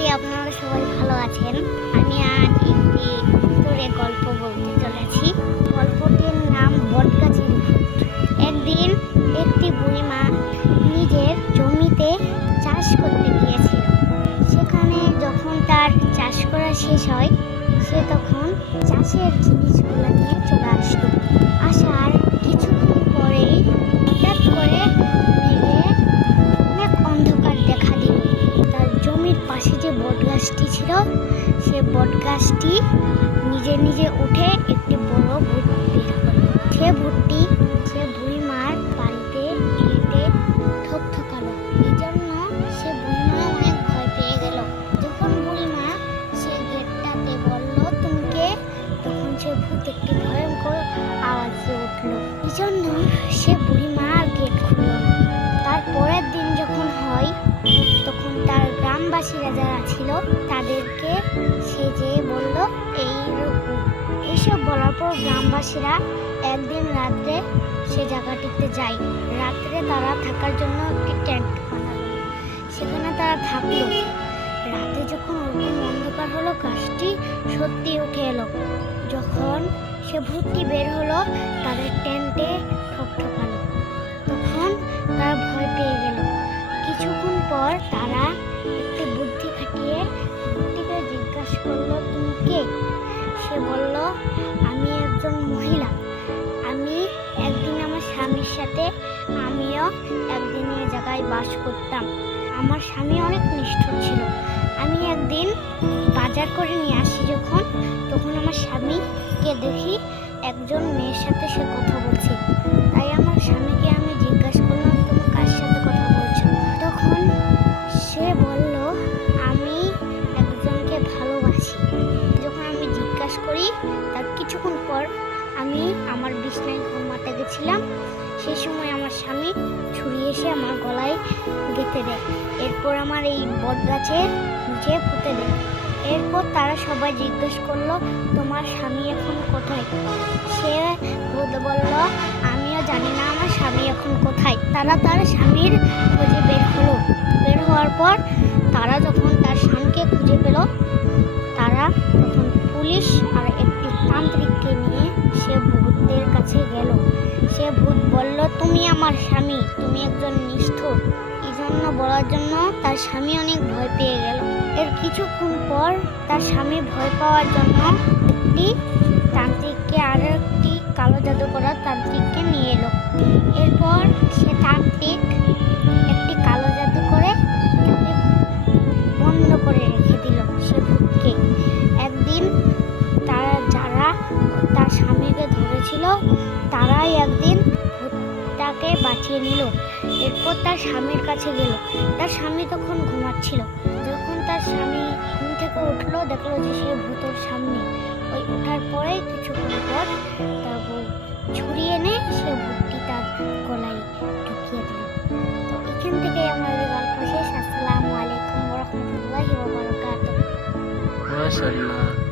করি আপনারা সবাই ভালো আছেন। আমি আজ একটি ভূতের গল্প বলতে চলেছি। গল্পটির নাম বটগাছের ভূত। একদিন একটি বুড়িমা নিজের জমিতে চাষ করতে গিয়েছিল। সেখানে যখন তার চাষ করা শেষ হয়, সে তখন চাষের জিনিসগুলো নিয়ে চলে আসলো। আসার কিছুক্ষণ পরেই হঠাৎ করে মেঘে অনেক অন্ধকার দেখা দিল। তার জমির পাশে যে বটগাছটি ছিল, সে বটগাছটি নিজে নিজে উঠে একটি বড় ভূত বের হলো। সে ভূতটি সে বুড়িমার বাড়িতে গেটে ঠকঠকালো। এই জন্য সে বুড়িমা অনেক ভয় পেয়ে গেল। যখন বুড়িমা সে গেটটাতে বলল, তুমি কে? তখন সে ভূত একটি ভয়ঙ্কর আওয়াজে উঠল। এই জন্য সে বুড়িমা আর গেট খুলল না। তারপরের দিন যখন হয়, তখন তার গ্রামবাসীরা যারা ছিল তাদেরকে সে যেয়ে বলল এইরকম। এইসব বলার পর গ্রামবাসীরা একদিন রাত্রে সে জায়গাটিতে যায়। রাত্রে তারা থাকার জন্য একটি টেন্ট বানালো। সেখানে তারা থাকলো। রাতে যখন ওরকম অন্ধকার হলো, গাছটি সত্যি উঠে এলো। যখন সে ভূতটি বের হলো, তাদের টেন্টে ঠকঠকালো। তখন তারা ভয় পেয়ে গেল। কিছুক্ষণ পর তারা একটি বুদ্ধি খাটিয়ে ভূতটিকে জিজ্ঞাসা করলো, তুমি কে? সে বলল, আমি একজন মহিলা। আমি একদিন আমার স্বামীর সাথে আমিও একদিন এই জায়গায় বাস করতাম। আমার স্বামী অনেক নিষ্ঠুর ছিল। আমি একদিন বাজার করে নিয়ে আসি তখন আমার স্বামীকে দেখি একজন মেয়ের সাথে সে কথা বলছে। তাই আমার স্বামীকে আমি জিজ্ঞাসা করলাম, তুমি কার সাথে কথা বলছো? তখন সে বলল, আমি একজনকে ভালোবাসি। যখন আমি জিজ্ঞাসা করি, তার কিছুক্ষণ পর আমি আমার বিছানায় ঘুমাতে গেছিলাম। সেই সময় আমার স্বামী ছুরি এসে আমার গলায় গেঁথে দেয়। এরপর আমার এই বট গাছের নিচে পুঁতে দেয়। এরপর তারা সবাই জিজ্ঞেস করলো, তোমার স্বামী এখন কোথায়? সে ভূত বলল, আমিও জানি না আমার স্বামী এখন কোথায়। তারা তার স্বামীর খুঁজে বের হলো। বের হওয়ার পর তারা যখন তার স্বামীকে খুঁজে পেল, তারা তখন পুলিশ আর একটি তান্ত্রিককে নিয়ে সে ভূতের কাছে গেল। সে ভূত বলল, তুমি আমার স্বামী, তুমি একজন নিষ্ঠুর। এই জন্য বলার জন্য তার স্বামী অনেক ভয় পেয়ে গেল। এর কিছুক্ষণ পর তার স্বামী ভয় পাওয়ার জন্য একটি তান্ত্রিককে আর একটি কালো জাদু করা তান্ত্রিককে নিয়ে এলো। এরপর সে তান্ত্রিক একটি কালো জাদু করে তাকে বন্ধ করে রেখে দিল সে ভূতকে। একদিন তারা যারা তার স্বামীকে ধরেছিল, তারাই একদিন ভূতটাকে বাঁচিয়ে নিল। এরপর তার স্বামীর কাছে গেল। তার স্বামী তখন ঘুমাচ্ছিল। যখন তার স্বামী ঘুম থেকে উঠলো, দেখলো যে সে ভূতের সামনে। ওই ওঠার পরে কিছুক্ষণ পর তার বউ ছুরি এনে সে ভূতটি তার গলায় ঢুকিয়ে দিল। তো এখান থেকে আমাদের গল্প শেষ। আসসালামু আলাইকুম ওয়া রাহমাতুল্লাহি ওয়া বারাকাতুহু। মাশাআল্লাহ।